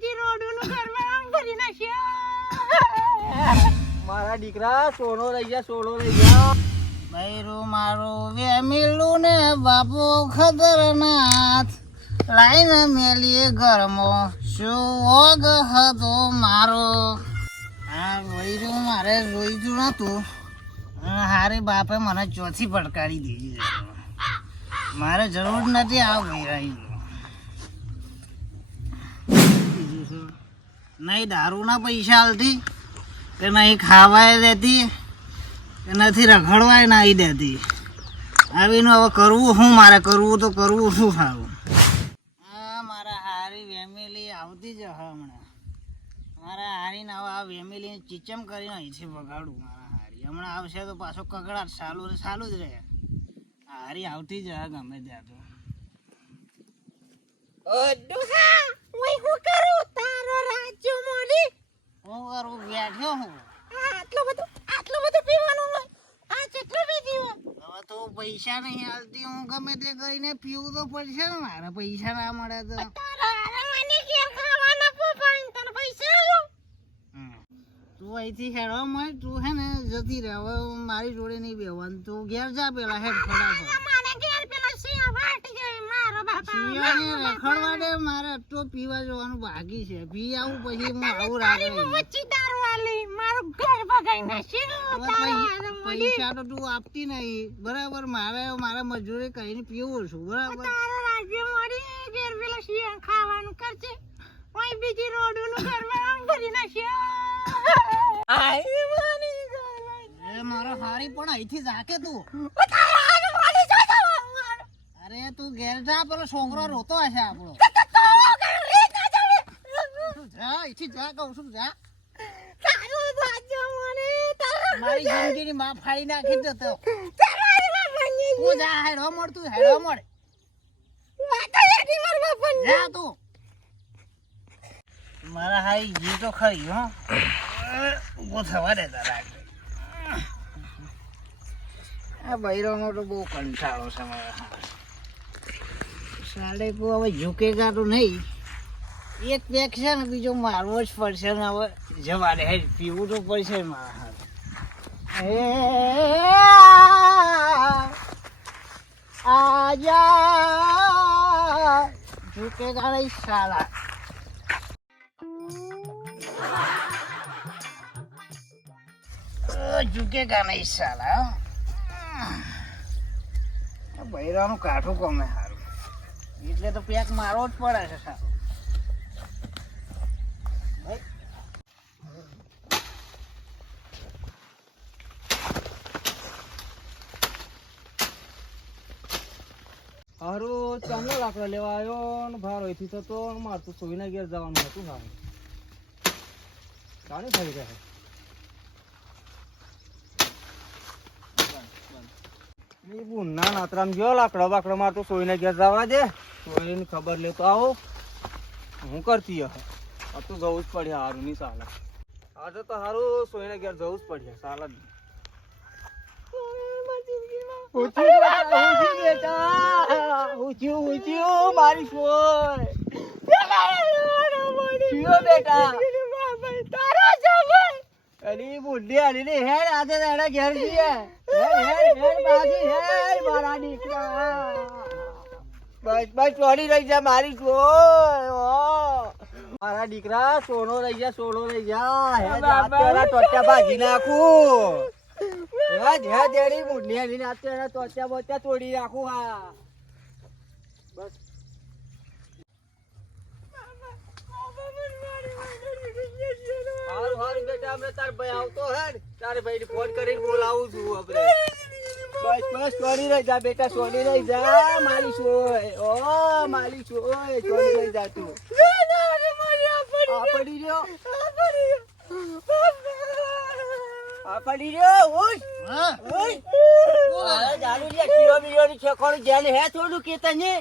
બીજી રોડનું ઘરમાં ભરી નાખ્યો. મારા દીકરા સોનો લઈ જા, સોનો લઈ જા. બૈરું મારું વેમેલું ને બાપુ ખતરનાથ લાઈને મેલી ઘરમાં શું ઓગ હતો મારો. આ બૈરું મારે જોઈતું નતું, હારી બાપે મને ચોથી પડકારી દીધી. મારે જરૂર નથી આ બૈરાઈ. નહીં દારૂના પૈસા આલતી કે નહીં ખાવાય દેતી કે નથી રખડવાય નાઈ દેતી. આવીને હવે કરવું શું મારે, કરવું તો કરવું શું સારું. હા મારા હારી ફેમિલી આવતી જ હમણાં. મારા હારીને હવે આ ફેમિલીને ચીચમ કરીને અહીંથી વગાડું. મારા હારી હમણાં આવશે તો પાછો કકડાટ ચાલુ જ રહે. હારી આવતી જ ગમે ત્યાં તો. ડોહા ઓય હું કરું તારો રાજ્ય મોરી. હું કરું બેઠ્યો હું. આટલું બધું પીવાનું હોય. આ કેટલું પી જીવો. હવે તો પૈસા નહીં હાલતી, હું ગમે તે કરીને પીવું તો પડશે ને. મારે પૈસા ના મળે તો તારા મને કેમ ખાવાના પોપાઈ તને પૈસા આલો. તું અહીંથી હેડવા મળ. તું હે ને જતી રહે. હવે મારી જોડે નહીં બેવાનું. તું ઘેર જા પેલા હેડ ફટાફટ. મને ઘેર પેલા સિયા વાટી ગઈ મારો બાપા. સિયાને રખડવા દે. મારે તો પીવા જવાનું બાકી છે. પી આવું પછી હું આવું રાખે. મચ્છી દારૂ આલી મારું ઘર બગાઈ નાખ્યું. પૈસા તો તું આપતી નહીં બરાબર. મારે મજૂરી કરીને પીવું છું બરાબર. તારા રાજ્ય મોરી ઘેર પેલા સિયા ખાવાનું કરજે. ઓય બીજી રોડનું ઘરમાં ભરી નાખ્યો. આઈ માની ગઈ. એ મારો હારી પણ અહીંથી જાકે તું. અરે તું ઘેર જા, પેલો છોકરો રોતો હશે આપણો. જા અહીંથી જા કહું છું. જા મારી જિંદગીની માં ફાડી નાખી જતો. તું જા, હેડવા મળ. તું હેડવા મળ. જા તું. મારા હાઈ જે તો ખરી હો. ઉભો થવા દે તારા. આ બૈરાનો તો બહુ કંટાળો છે મારા. સાડે કો હવે ઝૂકેગા તો નહીં. એક પેક છે ને બીજો મારવો જ પડશે ને. હવે જવા દે, પીવું તો પડશે મારા હાથ. આજા ઝૂકેગા નહીં સાલા. ઝૂકેગા નહીં સાલા. બૈરાનું કાઠું કોમે સારું એટલે તો પેક મારવો જ પડે છે સારું. હારું ચાંદલો લાકડો લેવા આવ્યો ને ભાર અહીંથી થતો મારે તો સોઈના ઘેર જવાનું હતું. સારું ચાલે થઈ રહે. ના નાતરામ ગયો લાકડો બાકડો મારે તો સોઈને ઘેર જવા દે. સોઈની ખબર લેતો આવો હું કરતી હશે. આ તો જવું જ પડે. સારું નહીં ચાલે. આજે તો સારું સોઈને ઘેર જવું જ પડે. ચાલે જ મારી સોય બેટા. અલી બુઢી અલી ને હેડ આજે એના ઘેર જઈએ. મારા દીકરા બસ ચોરી રહી જા મારી સોય. મારા દીકરા સોનો લઈ જા, સોનો લઈ જા. ટોચા ભાજી નાખું. તોડી નાખું. હા બસ સારું બેટા. અમે તાર ભાઈ આવતો હે ને તારે ભાઈ ફોન કરીને બોલાવું છું. આપણે બસ સોની રહી જા બેટા, સોની રહી જા. મારી સોય ઓ મારી સોય સોની રહી જા તું. પડી રહ્યો પડી રહ્યો. થોડું કે તને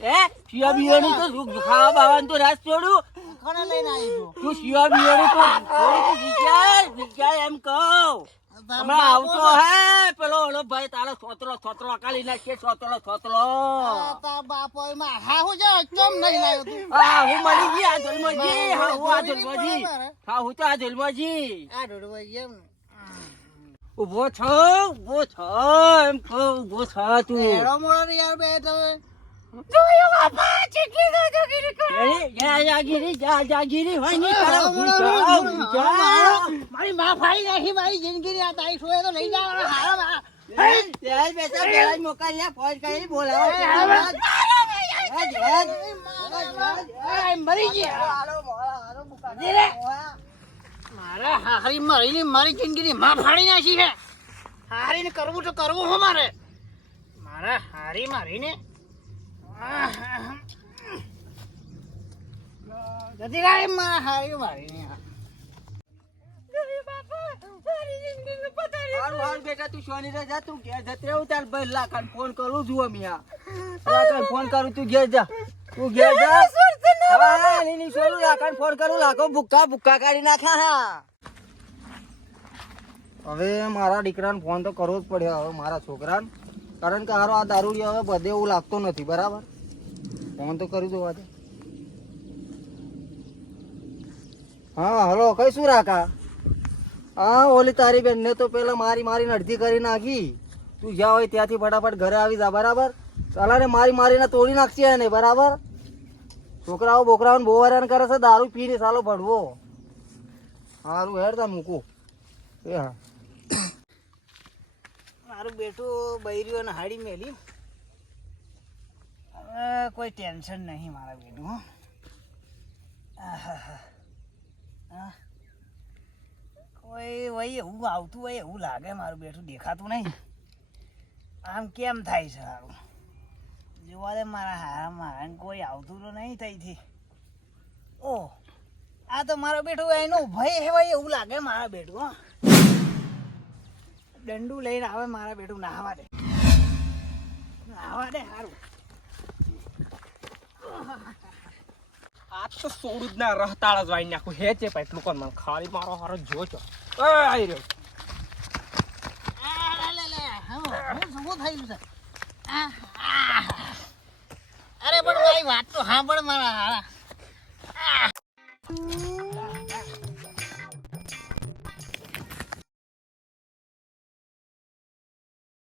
હે શિયા બિયાણી તો ખાવા બાવાનું તો રાસ છોડું. લઈને આવી તું શિયા બિયાણી તો વિચાર એમ કહું. તારો હમણાં બાપો આવતો હે પેલો ઓલો ભાઈ તારો છોતરો કાઢી નાખીએ છોતરો તાર બાપો એમાં હાહુ જો કેમ નહીં લાવ્યો તું હા હું મળી ગઈ આ જન્મજી હા હું આ જન્મજી હા હું તો આ જન્મજી આ ઢોળવાઈ એમ ઉભો છો એમ કહો ઉભો છો તું એડો મોડો ને યાર બે તો જોયો બાપા ચીટલી દાદાગીરી કરે. જાગીરી હોય ની તારા મારી માં ફાડી નાખી મારી જિંદગી આ તારી સોય તો લઈ જવાના હારા તેજ બેટા પેલા જ મોકલ્યા ફોન કરી બોલાવો મરી ગયા મારા હારી મરીને મારી જિંદગી માં ફાડી નાખી છે હારીને કરવું તો કરવું હો મારે મારા હારી મારીને જતી રાય મારા હારી મારીને જોયો બાપા મારી જિંદગીને પતાવી. હારું બેટા તું સોની રે જા તું ઘેર જતે રહું તાર ભાઈ લાખાન ફોન કરું જુઓ મિયા લાખાન ફોન કરું તું ઘેર જા હા ની સોલું લાખાન ફોન કરું લાખો ભૂક્કા કાઢી નાખા હા હવે મારા દીકરાને ફોન તો કરવો જ પડ્યો હવે મારા છોકરાને કારણ કે હારો આ દારૂડિયો હવે બધે એવું લાગતો નથી બરાબર ફોન તો કરી દો આજે હા હલો કઈ શું રાખા હા ઓલી તારી બેન ને તો પેલા મારીને અડધી કરી નાખી તું જ્યાં હોય ત્યાંથી ફટાફટ ઘરે આવી જા બરાબર ચાલા ને મારીને તોડી નાખશે ને બરાબર છોકરાઓ બોકરાઓને બહુ હેરાન કરે છે દારૂ પીને સાલો ભણવો સારું હેડતા મૂકું એ હા મારું બેટું બૈરીઓ ને હાડી મેલી હવે કોઈ ટેન્શન નહીં મારા બેટું હો કોઈ વહી એવું આવતું હોય એવું લાગે મારું બેટું દેખાતું નહીં આમ કેમ થાય છે સારું જોવા દે મારા મારા કોઈ આવતું તો નહીં થઈથી ઓહ આ તો મારો બેટું એનો ભય હોય એવું લાગે મારા બેટું હો દંડુ લઈને આવે મારા બેટું નાહવા દે સારું આ તો સોડું જ ના રહતાળ જ વાઈ નાખું હે છે એટલું કોણ મને ખાલી મારો હારો જો છો આવી રહ્યો અરે પણ મારી વાત તો સાંભળ મારા હારા